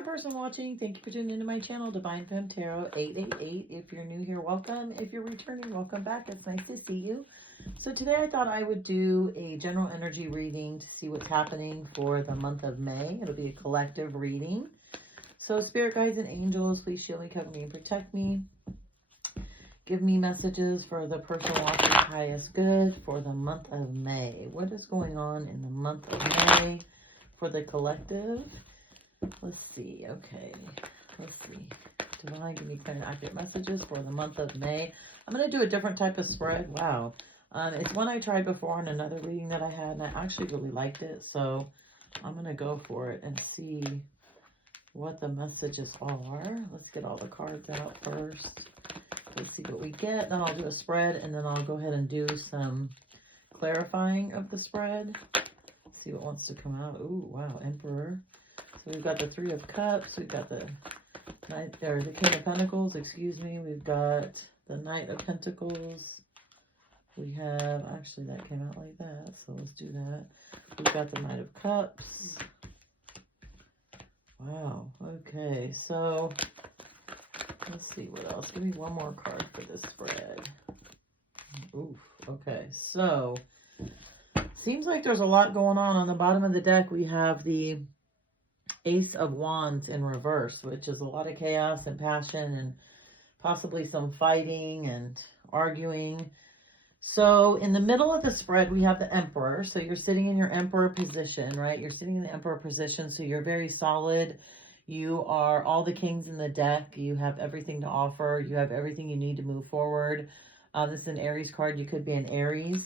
Hello, person watching. Thank you for tuning into my channel, Divine Femme Tarot 888. If you're new here, welcome. If you're returning, welcome back. It's nice to see you. So today I thought I would do a general energy reading to see what's happening for the month of May. It'll be a collective reading. So spirit guides and angels, please shield me, cover me, and protect me. Give me messages for the person watching highest good for the month of May. What is going on in the month of May for the collective? Let's see. Okay. Let's see. Divine, give me clear and accurate messages for the month of May. I'm going to do a different type of spread. Wow. It's one I tried before in another reading that I had, and I actually really liked it. So I'm going to go for it and see what the messages are. Let's get all the cards out first. Let's see what we get. Then I'll do a spread, and then I'll go ahead and do some clarifying of the spread. Let's see what wants to come out. Ooh, wow. Emperor. So we've got the Three of Cups, we've got the Knight, or the King of Pentacles, excuse me. We've got the Knight of Pentacles. We have, actually that came out like that, so let's do that. We've got the Knight of Cups. Wow, okay, so let's see what else. Give me one more card for this spread. Oof, okay, so seems like there's a lot going on. On the bottom of the deck, we have the Ace of Wands in reverse, which is a lot of chaos and passion and possibly some fighting and arguing. So in the middle of the spread, we have the Emperor. So you're sitting in your Emperor position, right? You're sitting in the Emperor position, so you're very solid. You are all the kings in the deck. You have everything to offer. You have everything you need to move forward. This is an Aries card. You could be an Aries.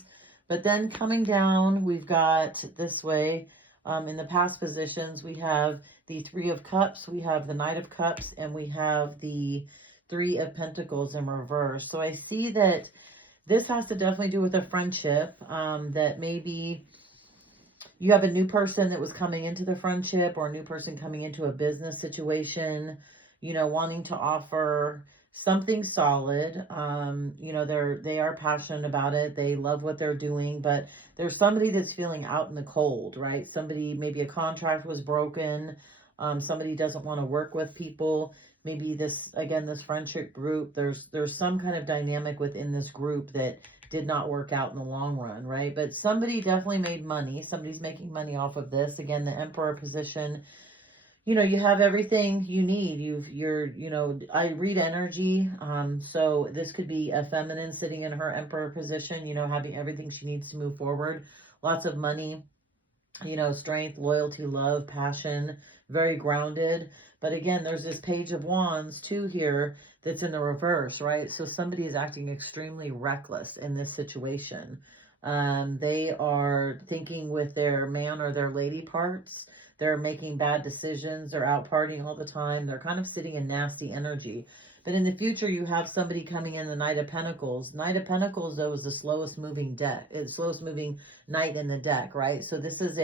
But then coming down, we've got this way. In the past positions, we have the Three of Cups, we have the Knight of Cups, and we have the Three of Pentacles in reverse. So I see that this has to definitely do with a friendship, that maybe you have a new person that was coming into the friendship, or a new person coming into a business situation, you know, wanting to offer something solid. You know, they are passionate about it. They love what they're doing, but there's somebody that's feeling out in the cold, right? Somebody, maybe a contract was broken. Somebody doesn't want to work with people. Maybe this, again, this friendship group, there's some kind of dynamic within this group that did not work out in the long run, right? But somebody definitely made money. Somebody's making money off of this. Again, the Emperor position, you know, you have everything you need. You know, I read energy. So this could be a feminine sitting in her Emperor position, you know, having everything she needs to move forward. Lots of money, you know, strength, loyalty, love, passion, very grounded. But again, there's this Page of Wands too here that's in the reverse, right? So somebody is acting extremely reckless in this situation. They are thinking with their man or their lady parts. They're making bad decisions. They're out partying all the time. They're kind of sitting in nasty energy. But in the future, you have somebody coming in, the Knight of Pentacles. Knight of Pentacles, though, is the slowest moving deck. It's slowest moving knight in the deck, right? So this is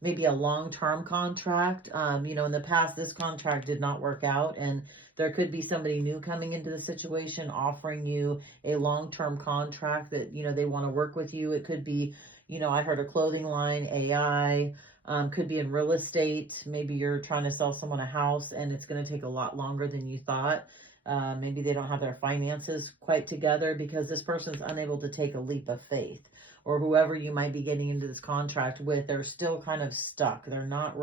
maybe a long-term contract. You know, in the past, this contract did not work out, and there could be somebody new coming into the situation offering you a long-term contract that, you know, they want to work with you. It could be, you know, I heard a clothing line, AI, could be in real estate. Maybe you're trying to sell someone a house and it's going to take a lot longer than you thought. Maybe they don't have their finances quite together because this person's unable to take a leap of faith. Or whoever you might be getting into this contract with, they're still kind of stuck. They're not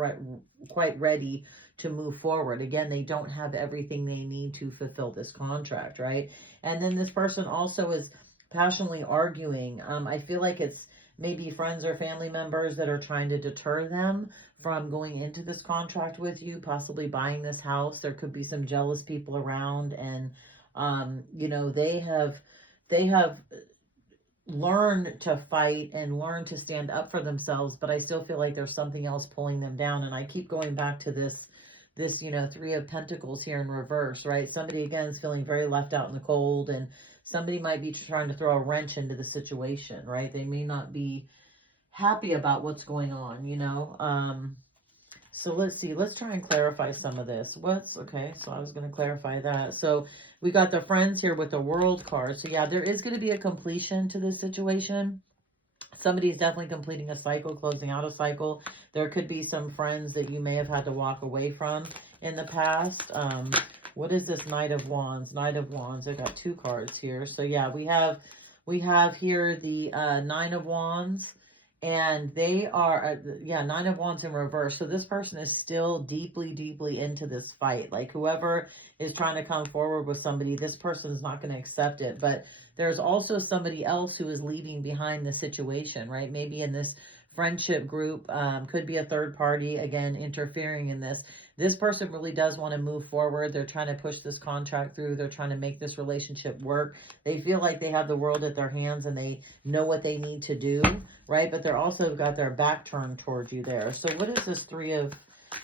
quite ready to move forward. Again, they don't have everything they need to fulfill this contract, right? And then this person also is passionately arguing. I feel like it's maybe friends or family members that are trying to deter them from going into this contract with you, possibly buying this house. There could be some jealous people around, and you know, they have learned to fight and learn to stand up for themselves, but I still feel like there's something else pulling them down. And I keep going back to this, you know, Three of Pentacles here in reverse, right? Somebody, again, is feeling very left out in the cold, and somebody might be trying to throw a wrench into the situation, right? They may not be happy about what's going on, you know? So let's see. Let's try and clarify some of this. Okay, so I was going to clarify that. So we got the Friends here with the World card. So yeah, there is going to be a completion to this situation. Somebody's definitely completing a cycle, closing out a cycle. There could be some friends that you may have had to walk away from in the past. What is this Knight of Wands? Knight of Wands. I got 2 cards here. So yeah, we have here the 9 of Wands, and they are, yeah, 9 of Wands in reverse. So this person is still deeply, deeply into this fight. Like whoever is trying to come forward with somebody, this person is not going to accept it. But there's also somebody else who is leaving behind the situation, right? Maybe in this friendship group, could be a third party, again, interfering in this. This person really does want to move forward. They're trying to push this contract through. They're trying to make this relationship work. They feel like they have the world at their hands and they know what they need to do, right? But they're also got their back turned towards you there. So what is this Three of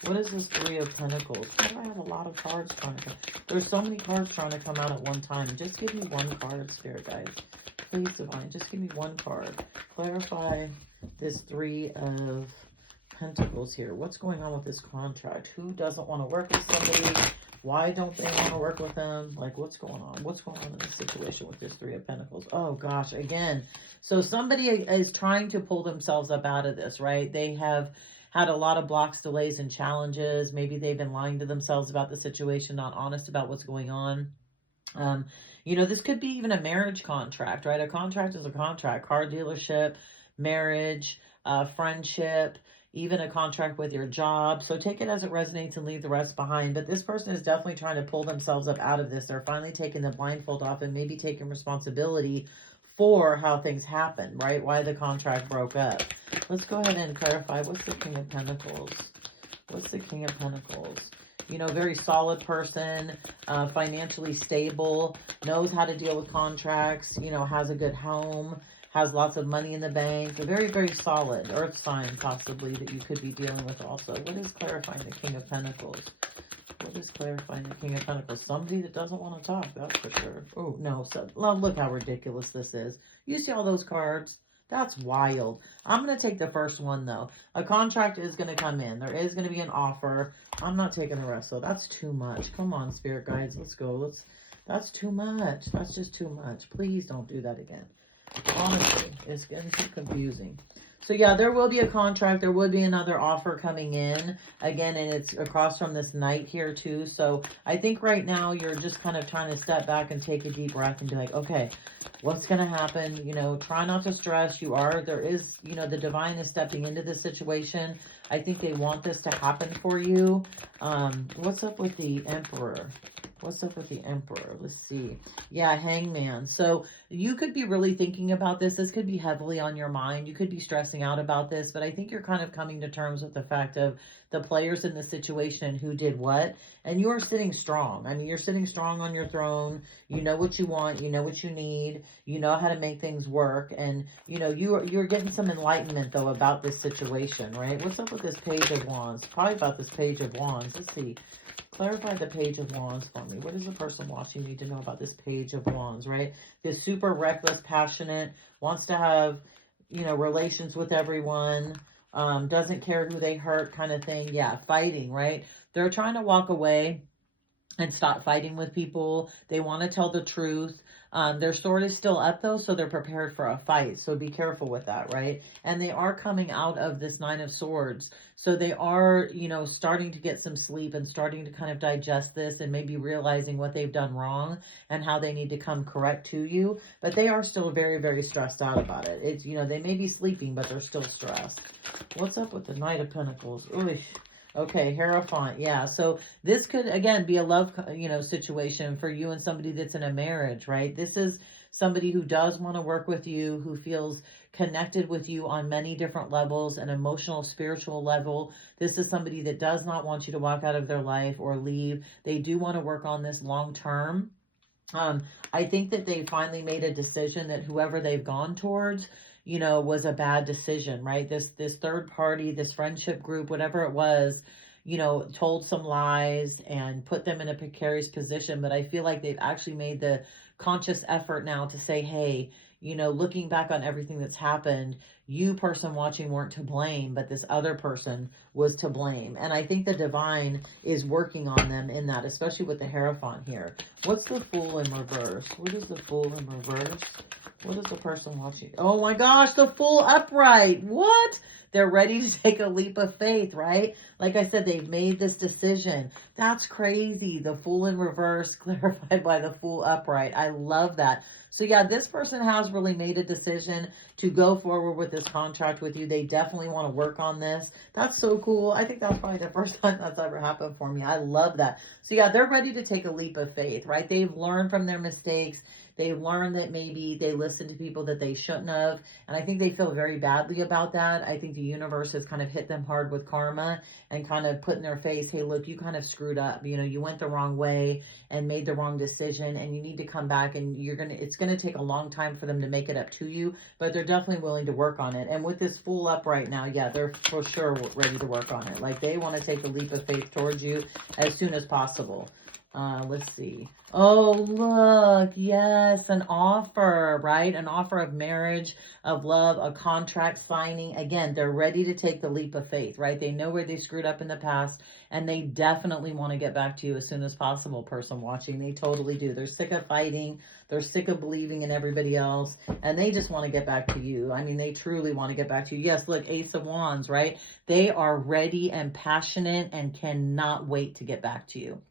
Pentacles? Why do I have a lot of cards trying to come? There's so many cards trying to come out at one time. Just give me one card, Spirit Guides. Please, Divine, just give me one card. Clarify this Three of Pentacles here. What's going on with this contract? Who doesn't want to work with somebody? Why don't they want to work with them? Like, what's going on? What's going on in this situation with this Three of Pentacles? Oh, gosh, again. So somebody is trying to pull themselves up out of this, right? They have had a lot of blocks, delays, and challenges. Maybe they've been lying to themselves about the situation, not honest about what's going on. You know, this could be even a marriage contract, right? A contract is a contract. Car dealership, marriage, friendship, even a contract with your job. So take it as it resonates and leave the rest behind. But this person is definitely trying to pull themselves up out of this. They're finally taking the blindfold off and maybe taking responsibility for how things happen, right? Why the contract broke up. Let's go ahead and clarify. What's the King of Pentacles? What's the King of Pentacles? You know, very solid person, financially stable, knows how to deal with contracts, you know, has a good home, has lots of money in the bank. A very, very solid earth sign possibly that you could be dealing with also. What is clarifying the King of Pentacles? What is clarifying the King of Pentacles? Somebody that doesn't want to talk, that's for sure. Oh, no. So, well, look how ridiculous this is. You see all those cards? That's wild. I'm going to take the first one, though. A contract is going to come in. There is going to be an offer. I'm not taking the rest, so that's too much. Come on, Spirit Guides. Let's go. That's too much. That's just too much. Please don't do that again. Honestly, it's getting too confusing. So, yeah, there will be a contract. There would be another offer coming in. Again, and it's across from this Knight here, too. So, I think right now you're just kind of trying to step back and take a deep breath and be like, okay, what's going to happen? You know, try not to stress. There is, you know, the Divine is stepping into this situation. I think they want this to happen for you. What's up with the Emperor? What's up with the Emperor? Let's see. Yeah, Hangman. So you could be really thinking about this. This could be heavily on your mind. You could be stressing out about this, but I think you're kind of coming to terms with the fact of the players in the situation and who did what. And you're sitting strong. I mean, you're sitting strong on your throne. You know what you want. You know what you need. You know how to make things work. And, you know, you're getting some enlightenment, though, about this situation, right? What's up with this Page of Wands? Probably about this Page of Wands. Let's see. Clarify the Page of Wands for me. What does the person watching need to know about this Page of Wands, right? This super reckless, passionate, wants to have, you know, relations with everyone, doesn't care who they hurt kind of thing. Yeah, fighting, right? They're trying to walk away and stop fighting with people. They want to tell the truth. Their sword is still up, though, so they're prepared for a fight. So be careful with that, right? And they are coming out of this Nine of Swords. So they are, you know, starting to get some sleep and starting to kind of digest this and maybe realizing what they've done wrong and how they need to come correct to you. But they are still very, very stressed out about it. It's, you know, they may be sleeping, but they're still stressed. What's up with the Knight of Pentacles? Ooh. Okay, Hierophant, yeah. So this could, again, be a love, you know, situation for you and somebody that's in a marriage, right? This is somebody who does want to work with you, who feels connected with you on many different levels, an emotional, spiritual level. This is somebody that does not want you to walk out of their life or leave. They do want to work on this long term. I think that they finally made a decision that whoever they've gone towards, you know, was a bad decision, right? This third party, this friendship group, whatever it was, you know, told some lies and put them in a precarious position. But I feel like they've actually made the conscious effort now to say, hey, you know, looking back on everything that's happened, you person watching weren't to blame, but this other person was to blame. And I think the Divine is working on them in that, especially with the Hierophant here. What's the Fool in reverse? What is the Fool in reverse? What is the person watching? Oh my gosh, the Fool upright. What? They're ready to take a leap of faith, right? Like I said, they've made this decision. That's crazy. The Fool in reverse clarified by the Fool upright. I love that. So yeah, this person has really made a decision to go forward with this contract with you. They definitely want to work on this. That's so cool. I think that's probably the first time that's ever happened for me. I love that. So yeah, they're ready to take a leap of faith, right? They've learned from their mistakes. They've learned that maybe they listened to people that they shouldn't have. And I think they feel very badly about that. I think the universe has kind of hit them hard with karma and kind of put in their face, hey, look, you kind of screwed up. You know, you went the wrong way and made the wrong decision, and you need to come back, and it's going to take a long time for them to make it up to you, but they're definitely willing to work on it. And with this Fool up right now, yeah, they're for sure ready to work on it. Like, they want to take the leap of faith towards you as soon as possible. Let's see. Oh, look, yes, an offer, right? An offer of marriage, of love, a contract signing. Again, they're ready to take the leap of faith, right? They know where they screwed up in the past, and they definitely want to get back to you as soon as possible, person watching. They totally do. They're sick of fighting. They're sick of believing in everybody else, and they just want to get back to you. I mean, they truly want to get back to you. Yes, look, Ace of Wands, right? They are ready and passionate and cannot wait to get back to you.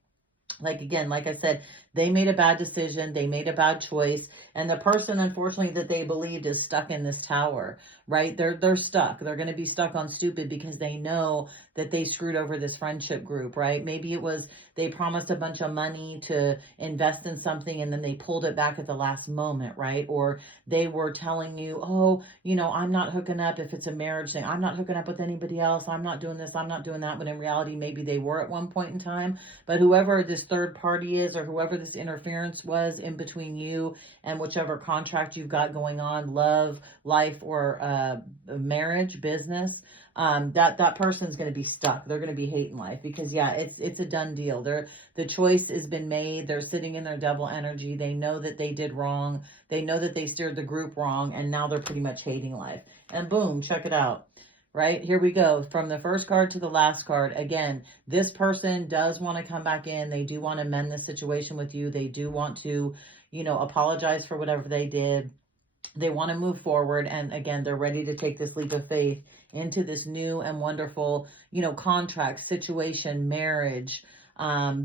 Like, again, like I said, they made a bad decision. They made a bad choice. And the person, unfortunately, that they believed is stuck in this tower, right? They're stuck. They're going to be stuck on stupid because they know that they screwed over this friendship group, right? Maybe it was they promised a bunch of money to invest in something and then they pulled it back at the last moment, right? Or they were telling you, oh, you know, I'm not hooking up if it's a marriage thing. I'm not hooking up with anybody else. I'm not doing this. I'm not doing that. But in reality, maybe they were at one point in time. But whoever this third party is, or whoever this interference was in between you and whichever contract you've got going on, love, life, or marriage, business, that person's going to be stuck. They're going to be hating life because, yeah, it's a done deal. The choice has been made. They're sitting in their devil energy. They know that they did wrong. They know that they steered the group wrong, and now they're pretty much hating life. And boom, check it out. Right, here we go. From the first card to the last card. Again, this person does want to come back in. They do want to mend the situation with you. They do want to, you know, apologize for whatever they did. They want to move forward. And again, they're ready to take this leap of faith into this new and wonderful, you know, contract, situation, marriage,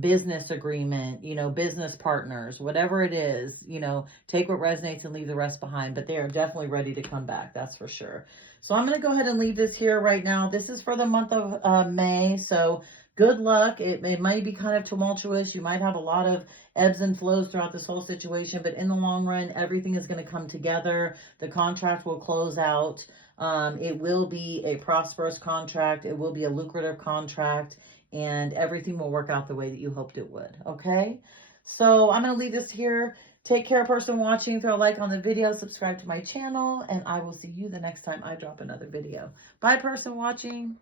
business agreement, you know, business partners, whatever it is, you know, take what resonates and leave the rest behind. But they are definitely ready to come back. That's for sure. So I'm going to go ahead and leave this here right now. This is for the month of May. So good luck. It might be kind of tumultuous. You might have a lot of ebbs and flows throughout this whole situation, but in the long run, everything is going to come together. The contract will close out. It will be a prosperous contract. It will be a lucrative contract, and everything will work out the way that you hoped it would. Okay. So I'm going to leave this here. Take care, person watching. Throw a like on the video, subscribe to my channel, and I will see you the next time I drop another video. Bye, person watching.